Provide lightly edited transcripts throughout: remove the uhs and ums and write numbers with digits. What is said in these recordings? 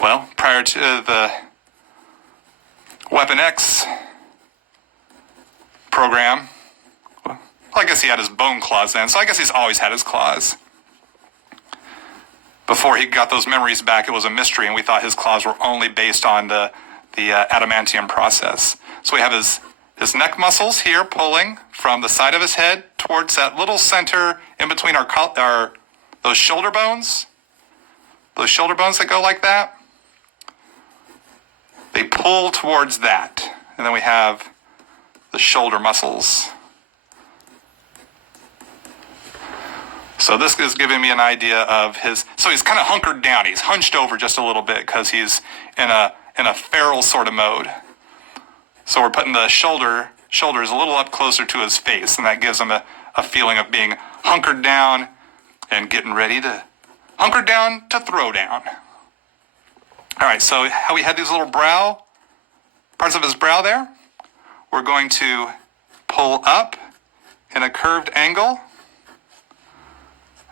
Well, prior to the Weapon X program, well, I guess he had his bone claws then, so I guess he's always had his claws. Before he got those memories back, it was a mystery, and we thought his claws were only based on the adamantium process. So we have his neck muscles here pulling from the side of his head towards that little center in between those shoulder bones. Those shoulder bones that go like that. They pull towards that. And then we have the shoulder muscles. So this is giving me an idea of so he's kind of hunkered down. He's hunched over just a little bit because he's in a feral sort of mode. So we're putting the shoulders a little up closer to his face, and that gives him a feeling of being hunkered down and getting ready to hunker down to throw down. All right, so how we had these little parts of his brow there, we're going to pull up in a curved angle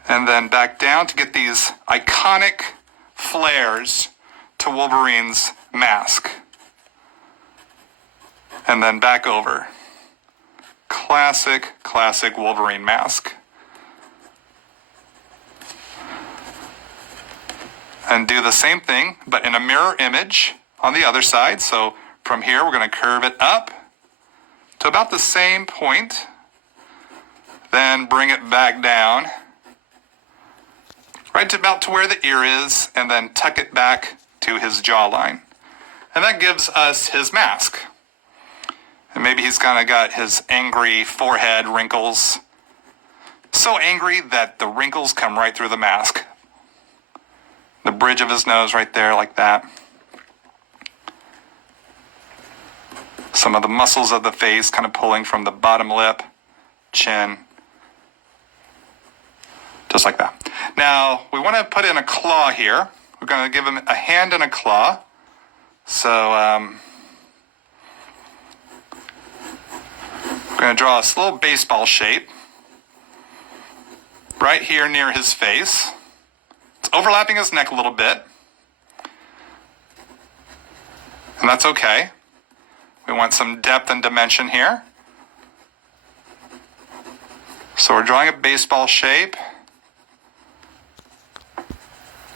and then back down to get these iconic flares to Wolverine's mask. And then back over. Classic Wolverine mask. And do the same thing, but in a mirror image on the other side. So from here, we're going to curve it up to about the same point. Then bring it back down, right to about to where the ear is, and then tuck it back to his jawline. And that gives us his mask. And maybe he's kind of got his angry forehead wrinkles. So angry that the wrinkles come right through the mask. The bridge of his nose right there, like that. Some of the muscles of the face kind of pulling from the bottom lip, chin. Just like that. Now, we want to put in a claw here. We're going to give him a hand and a claw. So, we're going to draw a little baseball shape right here near his face. It's overlapping his neck a little bit. And that's okay. We want some depth and dimension here. So we're drawing a baseball shape,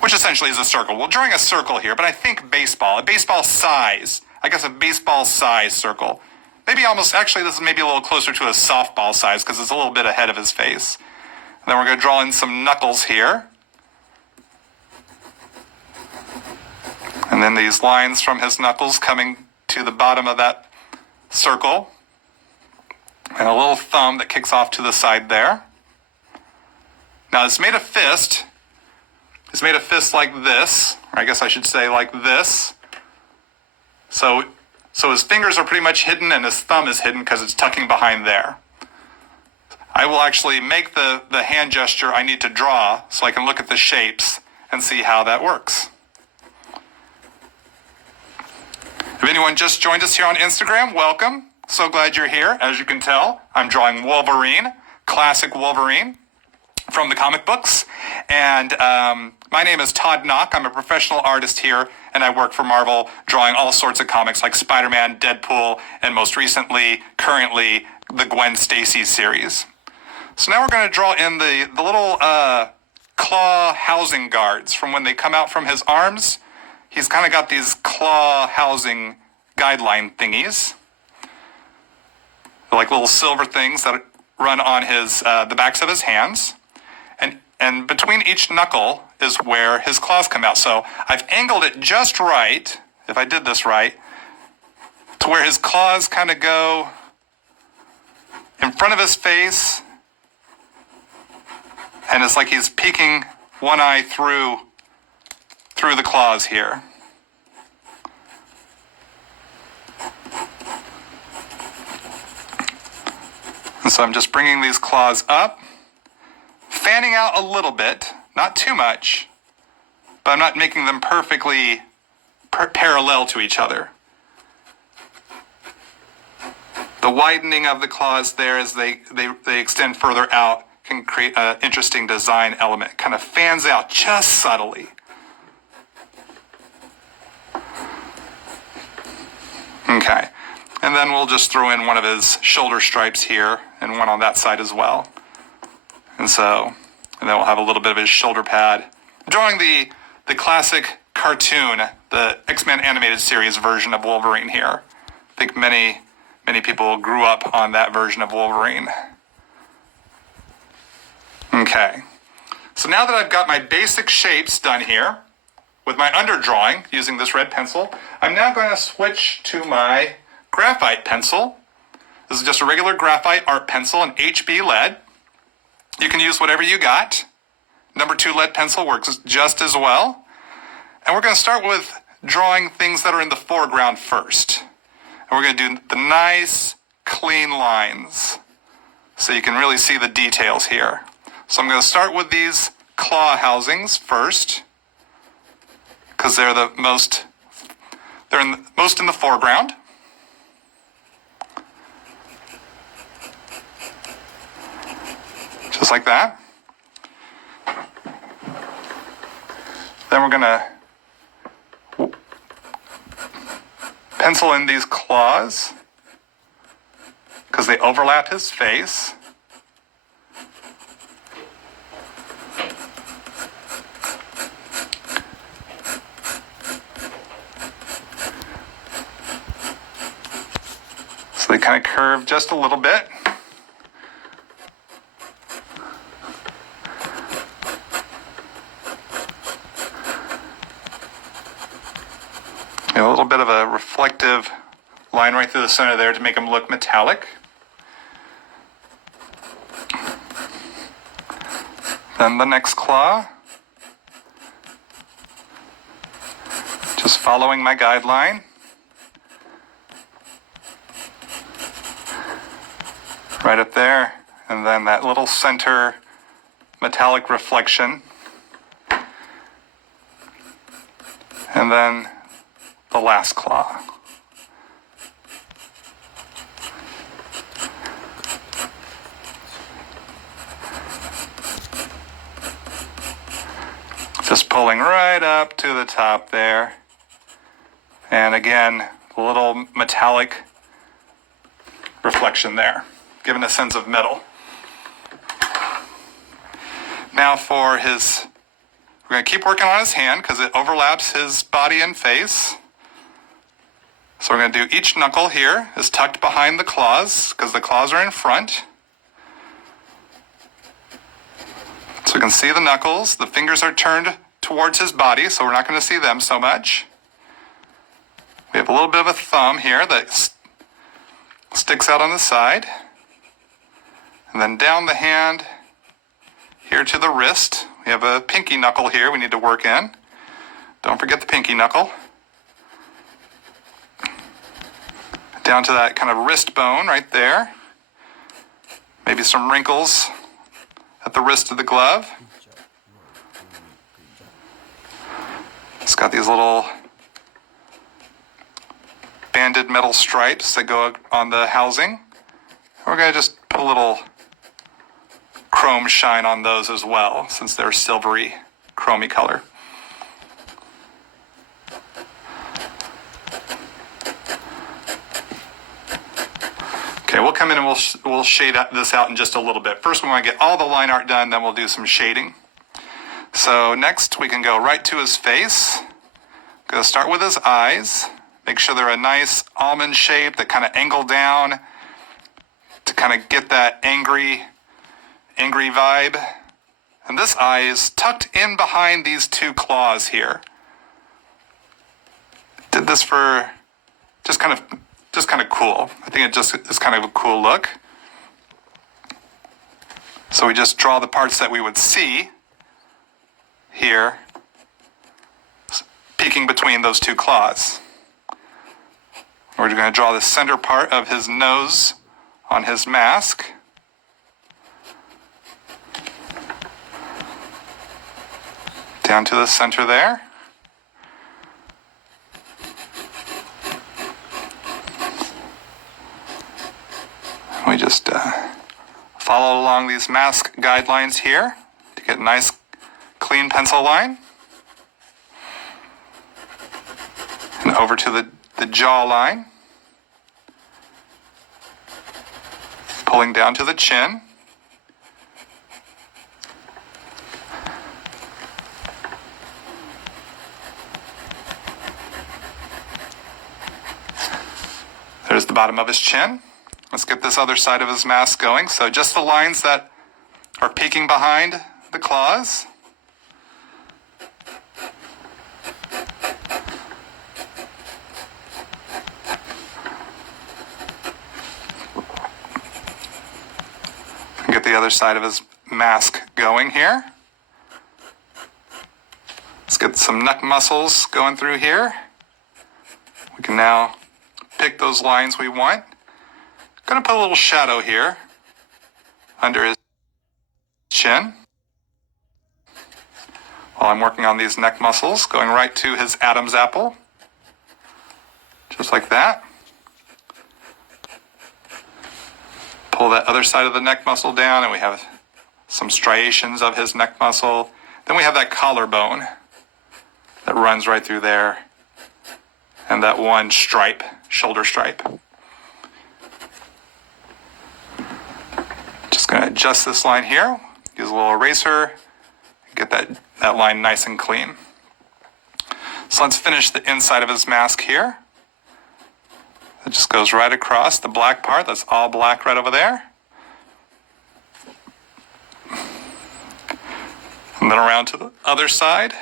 which essentially is a circle. We're drawing a circle here, but I think a baseball size. I guess a baseball size circle. Maybe almost, actually this is maybe a little closer to a softball size because it's a little bit ahead of his face. And then we're going to draw in some knuckles here. And then these lines from his knuckles coming to the bottom of that circle. And a little thumb that kicks off to the side there. Now it's made a fist. It's made a fist like this, or I guess I should say like this. So his fingers are pretty much hidden and his thumb is hidden because it's tucking behind there. I will actually make the hand gesture I need to draw so I can look at the shapes and see how that works. If anyone just joined us here on Instagram, welcome. So glad you're here. As you can tell, I'm drawing Wolverine, classic Wolverine from the comic books. And my name is Todd Knock. I'm a professional artist here, and I work for Marvel, drawing all sorts of comics like Spider-Man, Deadpool, and most recently, currently, the Gwen Stacy series. So now we're going to draw in the little claw housing guards from when they come out from his arms. He's kind of got these claw housing guideline thingies. They're like little silver things that run on the backs of his hands. And between each knuckle is where his claws come out. So I've angled it just right, if I did this right, to where his claws kind of go in front of his face. And it's like he's peeking one eye through the claws here. And so I'm just bringing these claws up, fanning out a little bit, not too much, but I'm not making them perfectly parallel to each other. The widening of the claws there as they extend further out can create an interesting design element. It kind of fans out just subtly. Okay. And then we'll just throw in one of his shoulder stripes here and one on that side as well. And then we'll have a little bit of his shoulder pad. Drawing the classic cartoon, the X-Men animated series version of Wolverine here. I think many people grew up on that version of Wolverine. Okay. So now that I've got my basic shapes done here, with my underdrawing using this red pencil, I'm now going to switch to my graphite pencil. This is just a regular graphite art pencil, an HB lead. You can use whatever you got. Number 2 lead pencil works just as well. And we're going to start with drawing things that are in the foreground first. And we're going to do the nice, clean lines so you can really see the details here. So I'm going to start with these claw housings first, because they're most in the foreground. Just like that. Then we're going to pencil in these claws because they overlap his face. So they kind of curve just a little bit. A little bit of a reflective line right through the center there to make them look metallic. Then the next claw. Just following my guideline. Right up there. And then that little center metallic reflection. And then the last claw. Just pulling right up to the top there. And again, a little metallic reflection there, giving a sense of metal. Now for his, we're going to keep working on his hand because it overlaps his body and face. So we're going to do each knuckle here is tucked behind the claws because the claws are in front. So we can see the knuckles. The fingers are turned towards his body, so we're not going to see them so much. We have a little bit of a thumb here that sticks out on the side. And then down the hand here to the wrist. We have a pinky knuckle here we need to work in. Don't forget the pinky knuckle. Down to that kind of wrist bone right there. Maybe some wrinkles at the wrist of the glove. It's got these little banded metal stripes that go on the housing. We're going to just put a little chrome shine on those as well, since they're silvery, chromy color. Okay, we'll come in and we'll shade this out in just a little bit. First, we want to get all the line art done, then we'll do some shading. So next, we can go right to his face. Going to start with his eyes. Make sure they're a nice almond shape that kind of angle down to kind of get that angry vibe. And this eye is tucked in behind these 2 claws here. Did this for just kind of cool. I think it just is kind of a cool look. So we just draw the parts that we would see here, peeking between those 2 claws. We're going to draw the center part of his nose on his mask. Down to the center there. We just follow along these mask guidelines here to get a nice clean pencil line. And over to the jaw line. pulling down to the chin. There's the bottom of his chin. Let's get this other side of his mask going. So just the lines that are peeking behind the claws. Get the other side of his mask going here. Let's get some neck muscles going through here. We can now pick those lines we want. Gonna put a little shadow here under his chin while I'm working on these neck muscles, going right to his Adam's apple, just like that. Pull that other side of the neck muscle down, and we have some striations of his neck muscle. Then we have that collarbone that runs right through there, and that one stripe, shoulder stripe. Just going to adjust this line here, use a little eraser, get that line nice and clean. So let's finish the inside of his mask here. It just goes right across the black part. That's all black right over there. And then around to the other side,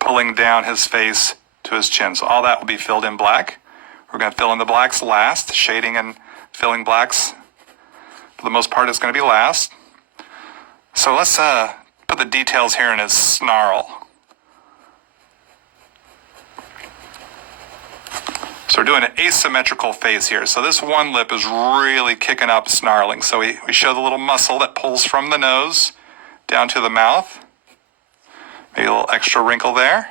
pulling down his face to his chin. So all that will be filled in black. We're going to fill in the blacks last. Shading and filling blacks, for the most part, is going to be last. So let's put the details here in his snarl. So we're doing an asymmetrical face here. So this one lip is really kicking up, snarling. So we show the little muscle that pulls from the nose down to the mouth. Maybe a little extra wrinkle there.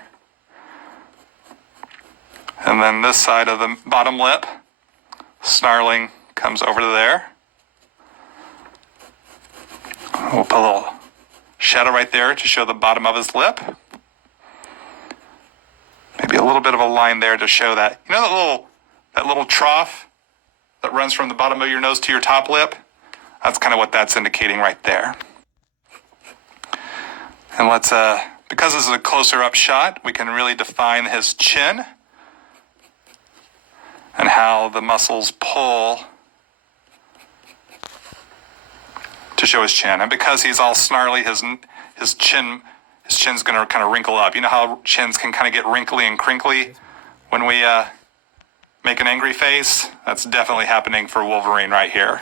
And then this side of the bottom lip, snarling, comes over to there. We'll put a little shadow right there to show the bottom of his lip. Maybe a little bit of a line there to show that, you know, that little trough that runs from the bottom of your nose to your top lip? That's kind of what that's indicating right there. And let's, because this is a closer up shot, we can really define his chin and how the muscles pull to show his chin. And because he's all snarly, his chin's going to kind of wrinkle up. You know how chins can kind of get wrinkly and crinkly when we make an angry face? That's definitely happening for Wolverine right here.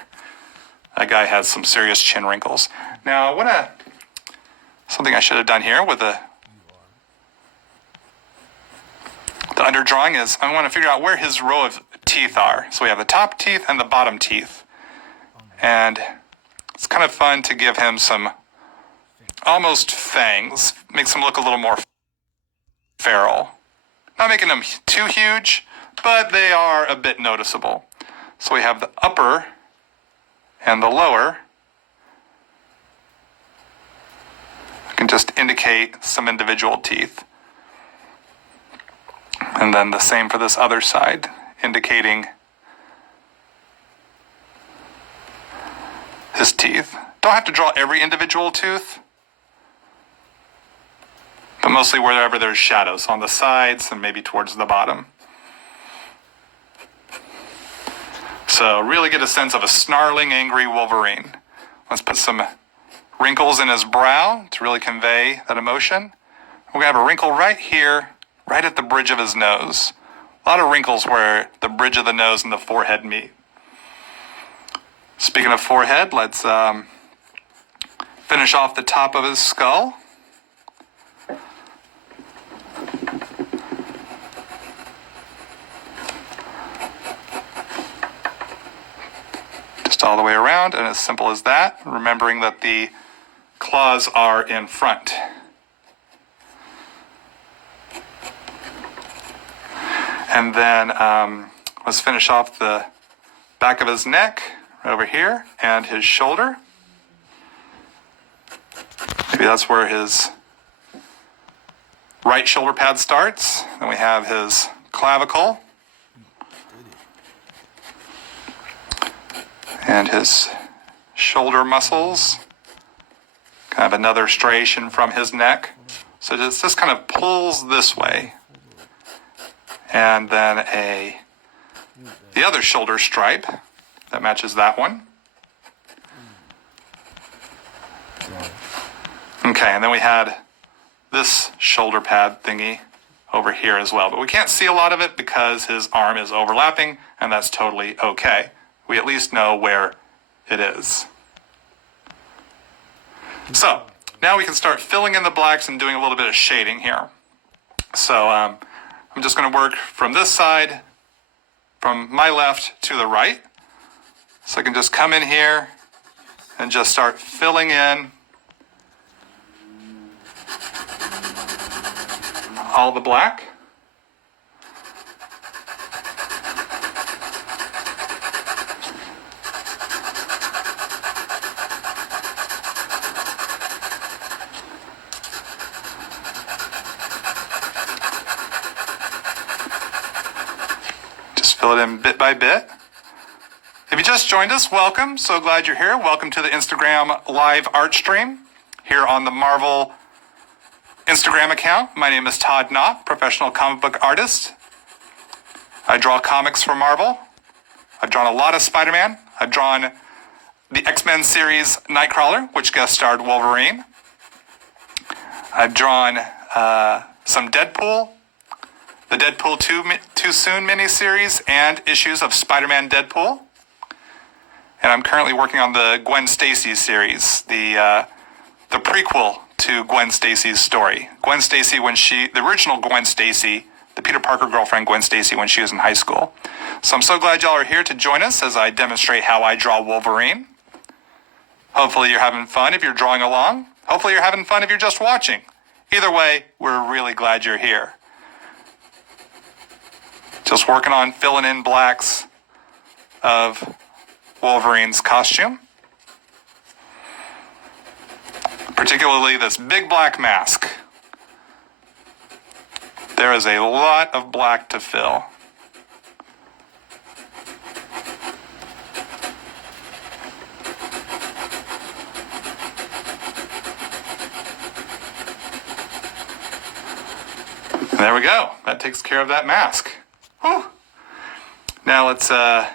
That guy has some serious chin wrinkles. Now, something I should have done here with the underdrawing is I want to figure out where his row of teeth are. So we have the top teeth and the bottom teeth. And it's kind of fun to give him some almost fangs. Makes him look a little more feral. Not making them too huge, but they are a bit noticeable. So we have the upper and the lower. I can just indicate some individual teeth. And then the same for this other side, indicating his teeth. Don't have to draw every individual tooth, but mostly wherever there's shadows on the sides and maybe towards the bottom. So really get a sense of a snarling, angry Wolverine. Let's put some wrinkles in his brow to really convey that emotion. We're going to have a wrinkle right here, right at the bridge of his nose. A lot of wrinkles where the bridge of the nose and the forehead meet. Speaking of forehead, let's finish off the top of his skull. Just all the way around, and as simple as that, remembering that the claws are in front. And then let's finish off the back of his neck, right over here, and his shoulder. Maybe that's where his right shoulder pad starts. Then we have his clavicle. And his shoulder muscles. Kind of another striation from his neck. So this kind of pulls this way. And then the other shoulder stripe that matches that one. Okay, and then we had this shoulder pad thingy over here as well. But we can't see a lot of it because his arm is overlapping, and that's totally okay. We at least know where it is. So, now we can start filling in the blacks and doing a little bit of shading here. So, I'm just going to work from this side, from my left to the right. So I can just come in here and just start filling in all the black. Just fill it in bit by bit. If you just joined us, welcome. So glad you're here. Welcome to the Instagram live art stream here on the Marvel Instagram account. My name is Todd Knopf, professional comic book artist. I draw comics for Marvel. I've drawn a lot of Spider-Man. I've drawn the X-Men series Nightcrawler, which guest starred Wolverine. I've drawn some Deadpool, the Deadpool 2 Too Soon miniseries, and issues of Spider-Man Deadpool. And I'm currently working on the Gwen Stacy series, the prequel to Gwen Stacy's story. Gwen Stacy the original Gwen Stacy, the Peter Parker girlfriend Gwen Stacy when she was in high school. So I'm so glad y'all are here to join us as I demonstrate how I draw Wolverine. Hopefully you're having fun if you're drawing along. Hopefully you're having fun if you're just watching. Either way, we're really glad you're here. Just working on filling in blacks of Wolverine's costume. Particularly this big black mask. There is a lot of black to fill. And there we go. That takes care of that mask. Whew. Now let's kind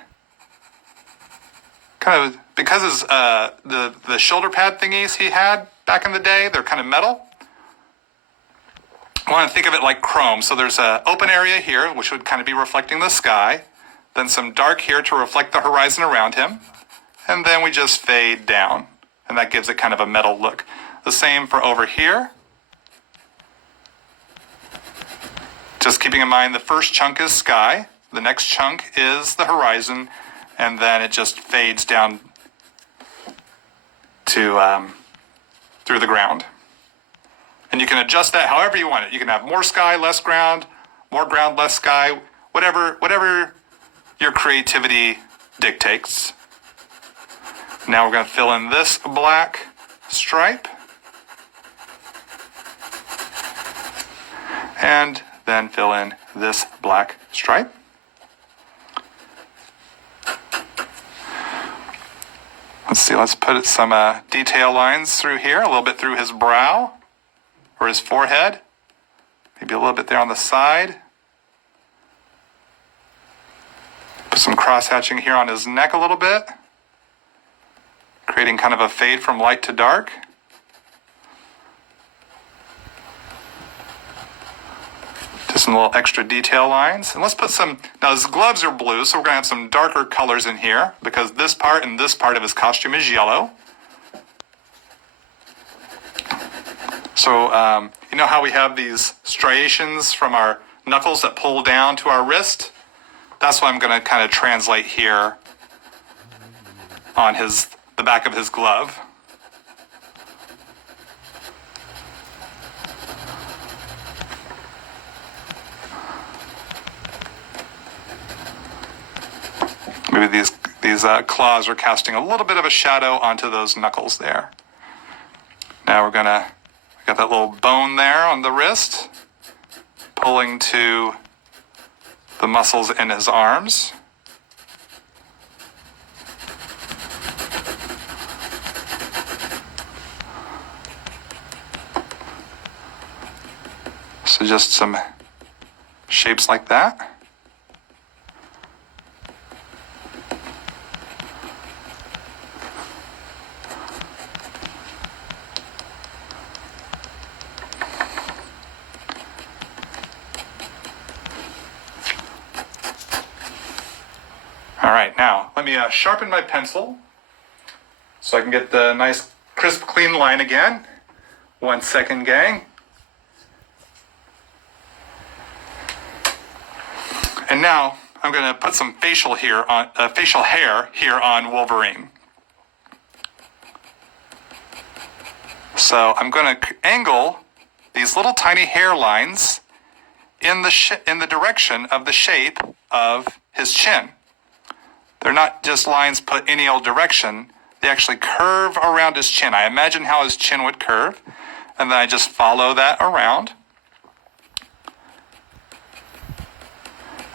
of, because his the shoulder pad thingies he had back in the day, they're kind of metal. I want to think of it like chrome. So there's an open area here, which would kind of be reflecting the sky. Then some dark here to reflect the horizon around him. And then we just fade down. And that gives it kind of a metal look. The same for over here. Just keeping in mind the first chunk is sky. The next chunk is the horizon. And then it just fades down to through the ground. And you can adjust that however you want it. You can have more sky, less ground, more ground, less sky, whatever your creativity dictates. Now we're going to fill in this black stripe. And then fill in this black stripe. Let's see, let's put some detail lines through here, a little bit through his brow or his forehead, maybe a little bit there on the side. Put some cross hatching here on his neck a little bit, creating kind of a fade from light to dark. Just some little extra detail lines. And let's put some, now his gloves are blue, so we're gonna have some darker colors in here because this part and this part of his costume is yellow. So, you know how we have these striations from our knuckles that pull down to our wrist? That's what I'm gonna kind of translate here on the back of his glove. Maybe these claws are casting a little bit of a shadow onto those knuckles there. Now we got that little bone there on the wrist, pulling to the muscles in his arms. So just some shapes like that. All right, now let me sharpen my pencil so I can get the nice crisp clean line again. 1 second, gang. And now I'm going to put some facial hair here on Wolverine. So I'm going to angle these little tiny hairlines in the direction of the shape of his chin. They're not just lines put any old direction. They actually curve around his chin. I imagine how his chin would curve, and then I just follow that around.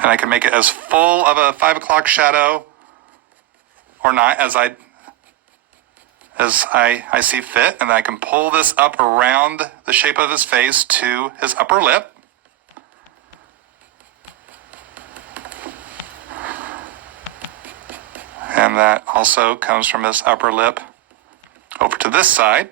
And I can make it as full of a 5 o'clock shadow or not as I see fit. And then I can pull this up around the shape of his face to his upper lip. And that also comes from his upper lip over to this side.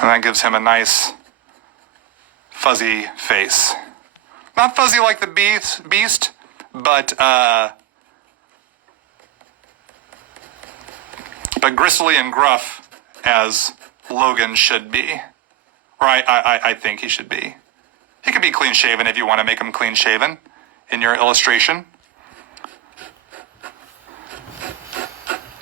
And that gives him a nice fuzzy face. Not fuzzy like the beast, but gristly and gruff as Logan should be. Or I think he should be. He could be clean shaven if you want to make him clean shaven in your illustration.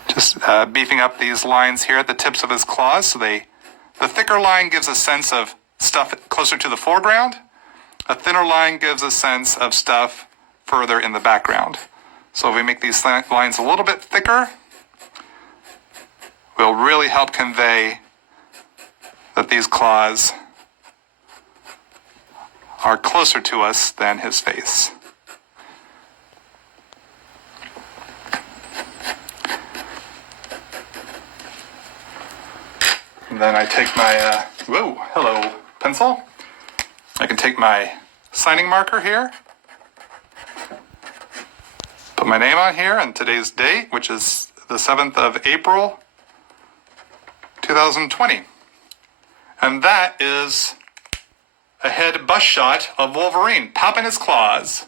Just beefing up these lines here at the tips of his claws. So the thicker line gives a sense of stuff closer to the foreground. A thinner line gives a sense of stuff further in the background. So if we make these lines a little bit thicker, will really help convey that these claws are closer to us than his face. And then I take my, hello, pencil. I can take my signing marker here, put my name on here and today's date, which is the 7th of April, 2020. And that is a head bust shot of Wolverine popping his claws.